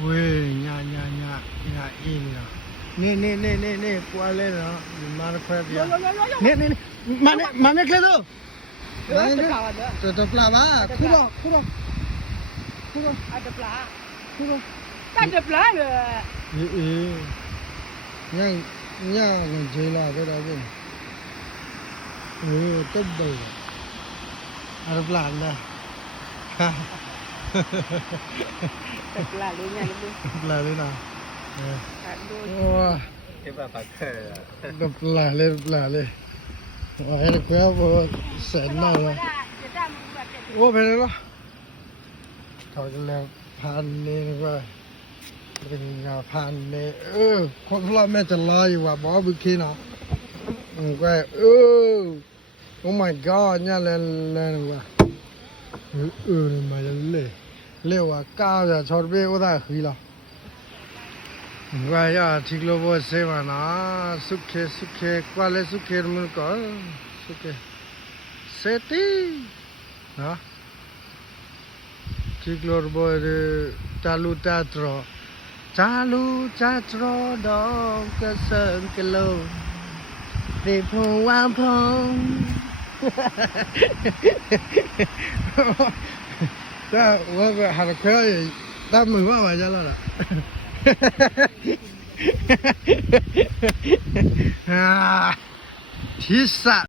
เว้ยญาอินนะนี่ปัวเลยนะมาร์คเฟียนี่มาไม่เคยดูตัวปลาบ้าคุโรada pla คุโร tak ada pla le ยังเจล่าก็ได้เป็นตบได้อะไรปลาเนี่ย pla le nya leปลาเลยนะ aduh ที่แบบปักเกอร์ ปลาเลยว่าให้เกลือพอแสนหน่อย kita membuat โอ้ไปเลยเหรอถอดกันแล้วพันนี่นะว่าเป็นงาพันนี่คนเราแม่จะลอยอยู่ว่าบอกบุคีนะก็โอ้ my god เนี่ยเลยว่ามาเลยว่าก้าวจะชดเบี้ยก็ได้ขี้ละว่าอย่าทิ้งโลบเสมานะสุขกว่าเลยสุขมันก็สุขเสตีนะทิ้งโลบจัลุจัตรดอกกระเซิงกะโลเรียพงวางพงแต่ว่าหาเคยได้มือว่าไว้จะแล้วล่ะที่สัต